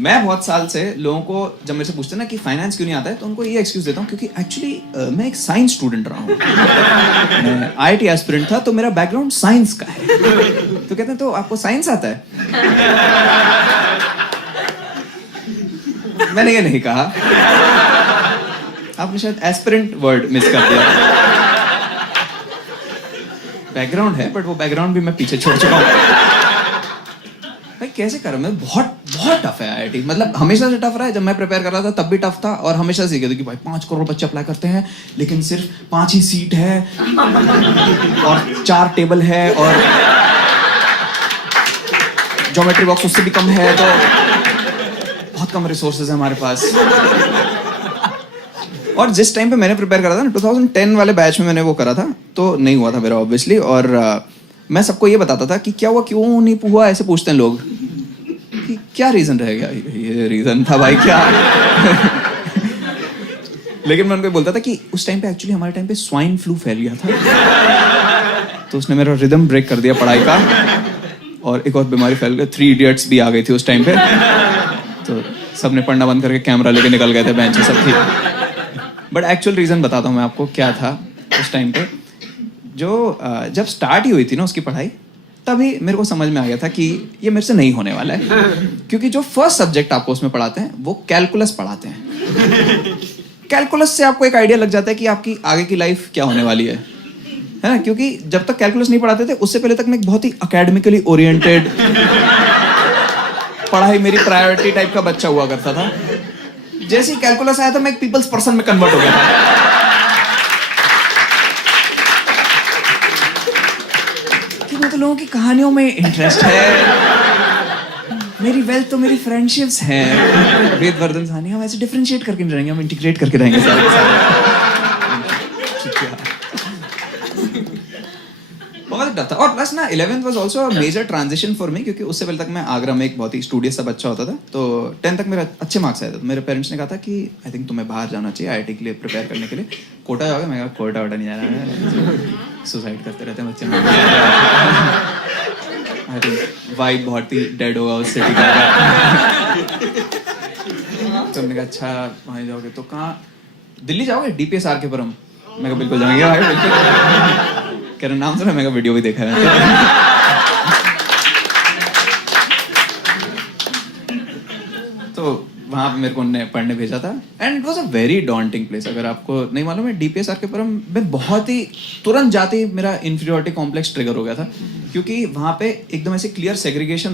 मैं बहुत साल से लोगों को जब मेरे से पूछते हैं ना कि फाइनेंस क्यों नहीं आता है, तो उनको ये एक्सक्यूज देता हूँ क्योंकि एक्चुअली मैं एक साइंस स्टूडेंट रहा हूँ। मैं आईआईटी एस्पिरेंट था, तो मेरा बैकग्राउंड साइंस का है। तो कहते हैं तो आपको साइंस आता है? मैंने ये नहीं कहा, आपने शायद एस्पिरेंट वर्ड मिस कर दिया। बैकग्राउंड है, बट वो बैकग्राउंड भी मैं पीछे छोड़ चुका हूँ। भाई कैसे कर रहा मैं, बहुत बहुत टफ है आईआईटी। मतलब हमेशा से टफ रहा है, जब मैं प्रिपेयर कर रहा था तब भी टफ था, और हमेशा से कहते कि भाई 5 करोड़ बच्चे अप्लाई करते हैं लेकिन सिर्फ 5 ही सीट है और 4 टेबल है और ज्योमेट्री बॉक्स उससे भी कम है, तो बहुत कम रिसोर्सेज है हमारे पास। और जिस टाइम पे मैंने प्रिपेयर करा था ना, 2010 वाले बैच में मैंने वो करा था, तो नहीं हुआ था मेरा ऑब्वियसली। और मैं सबको ये बताता था कि क्या हुआ, क्यों नहीं हुआ, ऐसे पूछते हैं लोग कि क्या रीजन रहेगा। ये रीजन था भाई क्या। लेकिन मैं उनको बोलता था कि उस टाइम पे एक्चुअली हमारे टाइम पे स्वाइन फ्लू फैल गया था, तो उसने मेरा रिदम ब्रेक कर दिया पढ़ाई का, और एक और बीमारी फैल गई, 3 इडियट्स भी आ गई थी उस टाइम पे, तो सबने पढ़ना बंद करके कैमरा लेके निकल गए थे, बेंच सब थी। बट एक्चुअल रीजन बताता हूँ मैं आपको क्या था उस टाइम पे। जो जब स्टार्ट ही हुई थी ना उसकी पढ़ाई, तभी मेरे को समझ में आ गया था कि ये मेरे से नहीं होने वाला है, क्योंकि जो फर्स्ट सब्जेक्ट आपको उसमें पढ़ाते हैं वो कैलकुलस पढ़ाते हैं। कैलकुलस से आपको एक आइडिया लग जाता है कि आपकी आगे की लाइफ क्या होने वाली है ना। क्योंकि जब तक कैलकुलस नहीं पढ़ाते थे, उससे पहले तक मैं एक बहुत ही अकेडमिकली ओरिएंटेड, पढ़ाई मेरी प्रायोरिटी टाइप का बच्चा हुआ करता था। जैसे ही कैलकुलस आया था, मैं एक पीपल्स पर्सन में कन्वर्ट हो गया था। कि मैं तो लोगों की कहानियों में इंटरेस्ट है, मेरी वेल्थ तो मेरी फ्रेंडशिप्स हैं। वेदवर्धन साहनी, हम ऐसे डिफरेंशिएट करके नहीं रहेंगे, हम इंटीग्रेट करके रहेंगे सारे। बहुत डर था। और प्लस ना 11th was also a major transition for me, क्योंकि उससे पहले तक मैं आगरा में एक बहुत ही स्टूडियस सा बच्चा होता था। तो 10th तक मेरा अच्छे मार्क्स आए थे, तो मेरे पेरेंट्स ने कहा था कि आई थिंक तुम्हें बाहर जाना चाहिए आईआईटी के लिए प्रिपेयर करने के लिए। कोटा जाओगे? मैं कहा कोटा वोटा नहीं जाना है, सुसाइड करते रहते हैं बच्चे। आई थिंक वाइब बहुत ही डेड होगा उस सिटी का। तो हमने कहा अच्छा वहीं जाओगे तो कहाँ, दिल्ली जाओगे? डीपीएस आर के पुरम। मैं कहा बिल्कुल जाएंगे भाई, बिल्कुल। कह रहे नाम सुना? मैं वीडियो भी देखा है। तो वहां पे मेरे को उन्होंने पढ़ने भेजा था, and it was a very daunting place. अगर आपको नहीं मालूम है, डीपीएस आर के पुरम में बहुत ही तुरंत जाते ही मेरा इंफीरियरिटी कॉम्प्लेक्स ट्रिगर हो गया था, क्योंकि वहां पे एकदम ऐसे क्लियर सेग्रीगेशन